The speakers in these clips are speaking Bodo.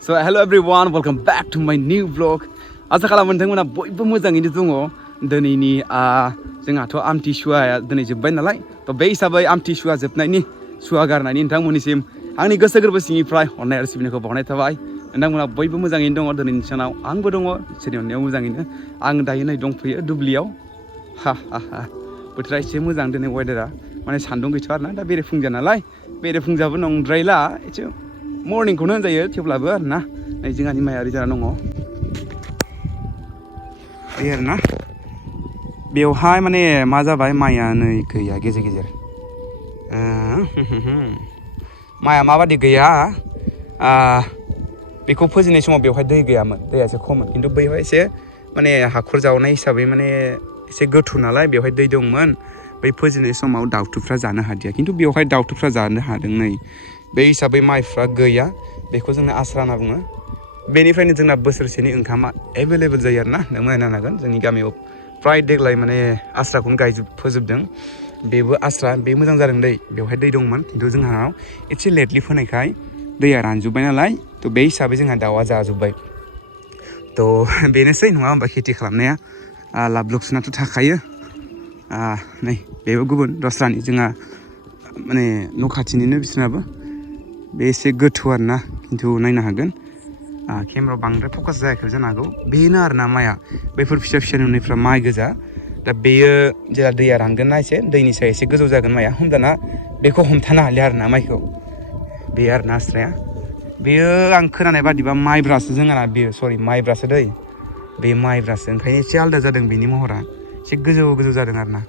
So hello everyone, welcome back to my new vlog. आसा खालामो नोंथांमोना बयबो मोजाङैनो दङ। दिनैनि जोंहाथ' आमथिसुवाया दिनै जोब्बाय नालाय थ' बे हिसाबै आमथिसुवा जोबनायनि सुवा गारनायनि नोंथांमोननिसिम आंनि गोसो गोरबो सिंनिफ्राय अननाय आरो सिबिनायखौ बावनाय थाबाय। नोंथांमोना बयबो मोजाङैनो दङ दिनैनि सानाव आंबो दङ इसोरनि अननायाव मोजाङैनो। आं दायो नै दंफैयो दुब्लियाव। बोथोरा एसे मोजां दिनै वेदारा माने सान्दुं गैथ'आ आरोना दा बेरेफुंजा नालाय बेरेफुंजाबो नंद्रायला एसे मर्निंखौनो होनजायो थेवब्लाबो आरोना नै जोंहानि माइआ ओरै जाना दङ। बे आरोना बेवहाय माने मा जाबाय माइआ नै गैया गेजेर गेजेर माइआ माबादि गैया बेखौ फोजेननाय समाव बेवहाय दै गैयामोन दैया एसे खममोन खिन्थु बैहाय एसे माने हाखर जावनाय हिसाबै माने एसे गोथौ नालाय बेवहाय दै दंमोन। बै फोजेननाय समाव दाउथुफ्रा जानो हादिया खिन्थु बेवहाय दाउथुफ्रा जानो हादों नै बे हिसाबै माइफ्रा गैया बेखौ जोंना आस्रा होनना बुङो। बेनिफ्रायनो जोंना बोसोरसेनि ओंखामा एभेलेबेल जायो आरोना नों नायनो हागोन जोंनि गामियाव फ्राय देग्लाय माने आस्राखौनो फोजोबदों। बेबो आस्रा बे मोजां जादों दै बेवहाय दै दंमोन खिन्थु जोंहानाव एसे लेटलि फोनायखाय दैया रानजोब्बाय नालाय थ' बे हिसाबै जोंहा दाउआ जाजोब्बाय। थ' बेनोसै नङा होमबा खेथि खालामनाया लाब लुकसानाथ' थाखायो। नै बेबो गुबुन दस्रानि जोंहा माने न' खाथिनिनो बिसोरनाबो बे एसे गोथौ आरोना खिन्थु नायनो हागोन केमेरायाव बांद्राय फकास जायाखै जानो हागौ। बेनो आरोना माइआ बैफोर फिसा फिसा नुनायफ्रा माइ गोजा। दा बेयो जेला दैया रानगोन ना एसे दैनि सायाव एसे गोजौ जागोन माइआ होमब्लाना बेखौ हमथानो हालिया आरोना माइखौ। बे आरोना आस्राया बेयो आं खोनानाय बादिबा माइब्रासो जोंहाना बेयो सरि माइब्रासो दै बे माइब्रासो ओंखायनो एसे आलदा जादों बेनि महरा एसे गोजौ गोजौ जादों आरोना।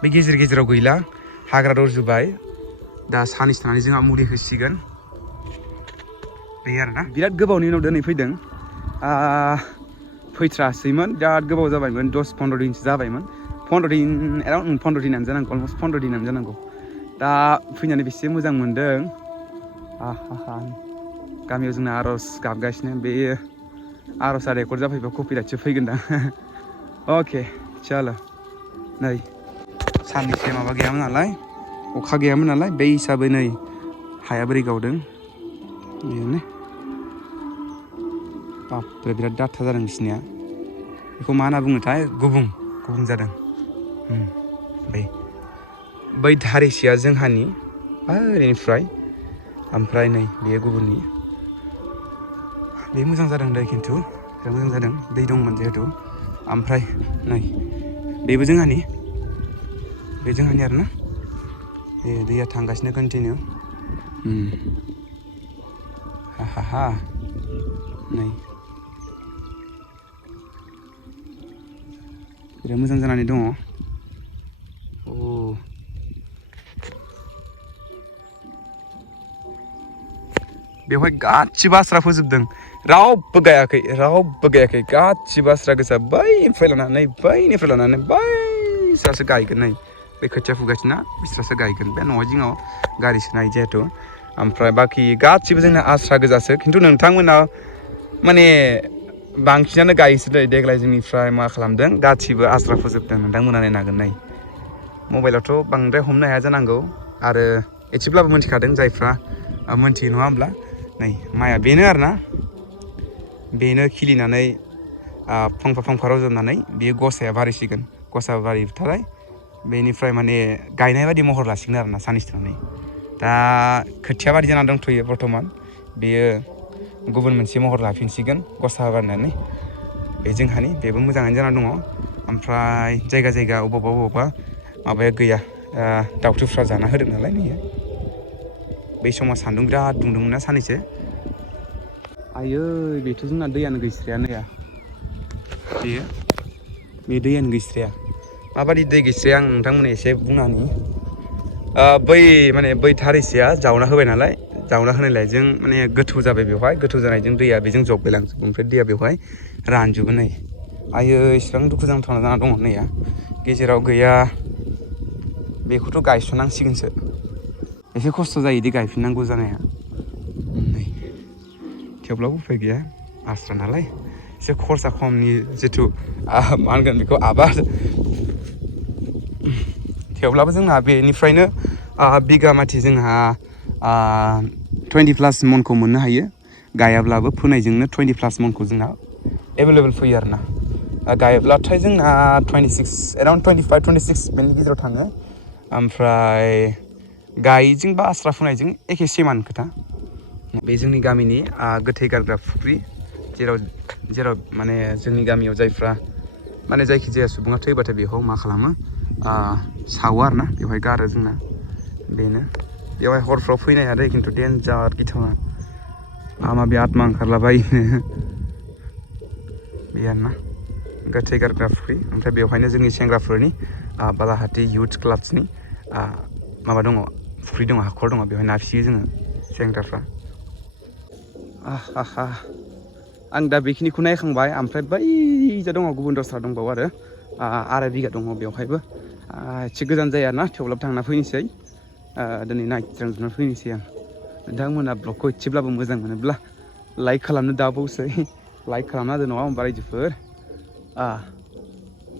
बे गेजेर गेजेराव गैला हाग्रा रज'बाय दा साननैसो थानानै जोंहा मुलि होसिगोन। बे आरोना बिराद गोबावनि उनाव दिनै फैदों। फैथ्रासैमोन बिराद गोबाव जाबायमोन 10-15 दिनसो जाबायमोन। 15 दिन एराउन्ड 15 दिनानो जानांगौ अलमस्ट 15 दिनानो जानांगौ। दा फैनानै बेसे मोजां मोनदों। गामियाव जोंना आर'ज गाबगासिनो बे आर'जआ रेकर्ड जाफैबा कपिराइटसो फैगोनदां। अके चलो नै साननैसो माबा गैयामोन नालाय अखा गैयामोन नालाय बे हिसाबै नै हाया बोरै गावदों बेनो बापरे बिराद डाटा जादों बिसनिया बेखौ मा होनना बुङोथाय गुबुं जादों। बै धारिसेया जोंहानि ओरैनिफ्राय ओमफ्राय नै बेयो गुबुननि। बे मोजां जादों दै खिन्थु बिराद मोजां जादों दै दंमोन जिहेथु। ओमफ्राय नै बेबो जोंहानि बे जोंहानि आरोना दैया थांगासिनो कन्टिनिउ। नै बिराद मोजां जानानै दङ। बेवहाय गासिबो आस्रा फोजोबदों रावबो गायाखै गासिबो आस्रा गोजा बैनिफ्राय लानानै बैस्रासो गायगोन नै बे खोथिया फुगासिनो बिस्रासो गायगोन बे न'आव जिङाव गारि सोनाय जिहेथु। ओमफ्राय बाखि गासिबो जोंना आस्रा गोजासो खिन्थु नोंथांमोना माने बांसिनानो गायोसो दै देग्लाय जोंनिफ्राय मा खालामदों गासिबो आस्रा फोजोबदों। नोंथांमोना नायनो हागोन नै मबाइलावथ' बांद्राय हमनो हाया जानांगौ आरो एसेब्लाबो मोनथिखादों जायफ्रा मोनथियो नङा होमब्ला। नै माइआ बेनो आरोना बेनो खिलिनानै फांफा रज'नानै बेयो गसाया बारिसिगोन। गसा बारिबाथाय बेनिफ्राय माने गायनाय बादि महर लासिगोन आरोना साननैसो थानानै। दा खोथिया बादि जानानै दंथ'यो बर्थमान बेयो गुबुन मोनसे महर लाफिनसिगोन गसा बारनानै। बे जोंहानि बेबो मोजाङैनो जाना दङ। ओमफ्राय जायगा अबावबा माबाया गैया दाउथुफ्रा जाना होदों नालाय नैयो बै समाव सान्दुं बिराद दुंदोंमोन ना साननैसो। आयै बेथ' जोंना दैयानो गैस्राया नै बे दैयानो गैस्राया माबादि दै गैस्राया आं नोंथांमोननो एसे बुंनानै बै थारिसेया जावना होबाय नालाय जावना होनायलाय जों माने गोथौ जाबाय बेवहाय गोथौ जानायजों दैया बेजों जबबायलांजोबो ओमफ्राय दैया बेवहाय रानजोबो नै आयै इसिबां दुखु जाथावना जाना दङ नैया गेजेराव गैया बेखौथ' गायसननांसिगोनसो एसे खस्थ' जायो बिदि गायफिननांगौ जानाया। नै थेवब्लाबो उफाय गैया आस्रा नालाय एसे खरसा खमनि जिथु मा होनगोन बेखौ आबाद थेवब्लाबो जोंहा बेनिफ्रायनो बिगा माथि जोंहा 20+ मनखौ मोननो हायो। गायाब्लाबो फोनायजोंनो 20+ मनखौ जोंना एभेलेबल फैयो आरोना गायोब्लाथाय जोंना 26 एराउन्ड 25-26 बेनि गेजेराव थाङो ओमफ्राय गायजों बा आस्रा फोनायजों एखे सेमानो खोथा बे जोंनि गामिनि गोथै गारग्रा फुख्रि जेराव माने जोंनि गामियाव जायफ्रा माने जायखिजाया सुबुङा थैबाथाय बेखौ मा खालामो सावो आरोना बेवहाय गारो जोंना बेनो बेवहाय हरफ्राव फैनाय आरो खिन्थु डेन्जार गिथावना माबे आत्मा ओंखारलाबायो बे आरोना गोथै गारग्रा फुख्रि ओमफ्राय बेवहायनो जोंनि सेंग्राफोरनि बालाहाटी युथ क्लाब्सनि माबा दङ फुख्रि दङ हाखर दङ बेवहाय ना फिसियो जोङो सेंग्राफ्रा आं दा बेखिनिखौ नायखांबाय ओमफ्राय बैजा दङ गुबुन दस्रा दंबावो आरो 2.5 बिगा दङ बेवहायबो एसे गोजान जाया ना थेवब्लाबो थांना फैनोसै दिनै नायथिंना फैनोसै आं नोंथांमोना ब्लगखौ एसेब्लाबो मोजां मोनोब्ला लाइक खालामनो दाबावसै लाइक खालामना होदो नङा होमबा रायजोफोर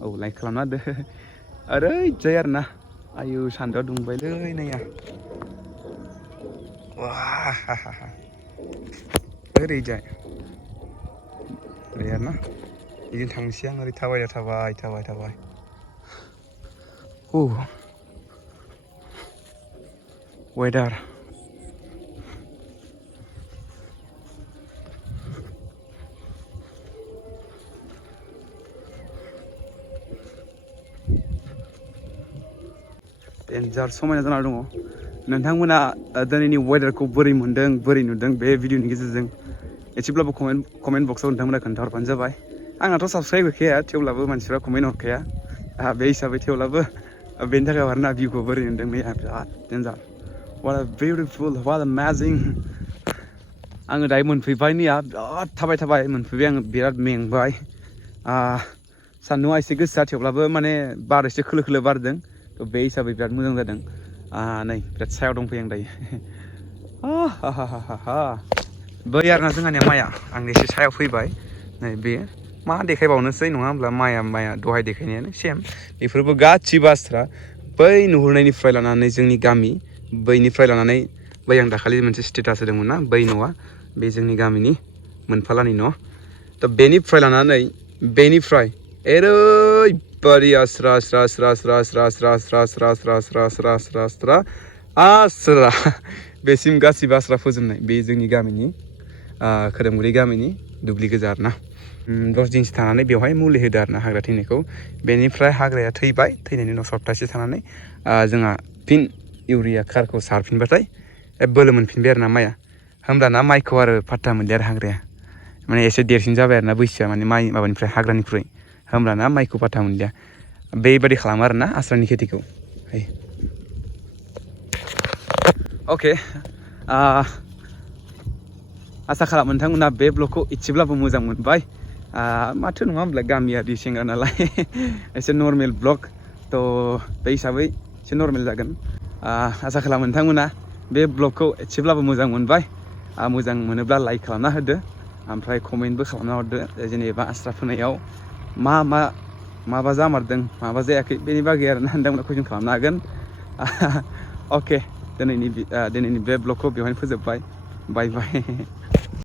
औ लाइक खालामना होदो ओरैजाय आरोना आयु सान्दुआ दुंबायलै नाया ओरैजाय ओरै आरोना बिदिनो थांसै आं ओरै थाबाय वेदार डेन्जार समायना जाना दङ नोंथांमोना दिनैनि वेदारखौ बोरै मोन्दों बोरै नुदों बे भिडिअनि गेजेरजों एसेब्लाबो कमेन्ट बक्सआव नोंथांमोना खोन्थाहरबानो जाबाय आंनाथ' साबस्क्राइब गैखाया थेवब्लाबो मानसिफ्रा कमेन्ट हरखाया बे हिसाबै थेवब्लाबो बेनि थाखाय आरोना भिउखौ बोरै नुदों बिराद डेन्जार what a beautiful what amazing आङो दायो मोनफैबाय नैया बिराद थाबाय मोनफैबाय आङो बिराद मेंबाय सान्दुंआ एसे गोसा थेवब्लाबो माने बार एसे खोलो खोलो बारदों थ' बे हिसाबै बिराद मोजां जादों नै बिराद सायाव दंफैयो आं दायो बै आरोना जोंहानिया माइआ आं एसे सायाव फैबाय नै बे मा देखायबावनोसै नङा होमब्ला माइआ दहाय देखायनायानो सेम बेफोरबो गासिबो आस्रा बै नुहुरनायनिफ्राय लानानै जोंनि गामि बैनिफ्राय लानानै बै आं दाखालि मोनसे स्टेटास होदोंमोन ना बै न'आ बे जोंनि गामिनि मोनफालानि न' थ' बेनिफ्राय लानानै बेनिफ्राय ओरैबादि आस्रा बेसिम गासिबो आस्रा फोजोबनाय बे जोंनि गामिनि खोरोमगुरि गामिनि दुब्लि गोजा आरोना 10 दिनसो थानानै बेवहाय मुलि होदो आरोना हाग्रा थैनायखौ बेनिफ्राय हाग्राया थैबाय थैनायनि उनाव सप्तासे थानानै जोंहा फिन इउरिया खारखौ सारफिनबाथाय बोलो मोनफिनबाय आरोना माइआ होमब्लाना माइखौ आरो फात्ता मोनलिया आरो हाग्राया माने एसे देरसिन जाबाय आरोना बैसोआ माने माइ माबानिफ्राय हाग्रानिख्रुइ होमब्लाना माइखौ फात्ता मोनलिया बेबायदि खालामो आरोना आस्रानि खेथिखौ अके आसा खालामो नोंथांमोना बे ब्लगखौ एसेब्लाबो मोजां मोनबाय माथो नङा होमब्ला गामियारि सेंग्रा नालाय एसे नर्मेल ब्लग थ' बे हिसाबै एसे नर्मेल जागोन आसा खालामो नोंथांमोना बे ब्लगखौ एसेब्लाबो मोजां मोनबाय मोजां मोनोब्ला लाइक खालामना होदो ओमफ्राय कमेन्टबो खालामना हरदो जेनेबा आस्रा फोनायाव माबा जामारदों माबा जायाखै बेनि बागै आरोना नोंथांमोना कुइसन खालामनो हागोन अके दिनैनि बे ब्लगखौ बेवहायनो फोजोबबाय बाय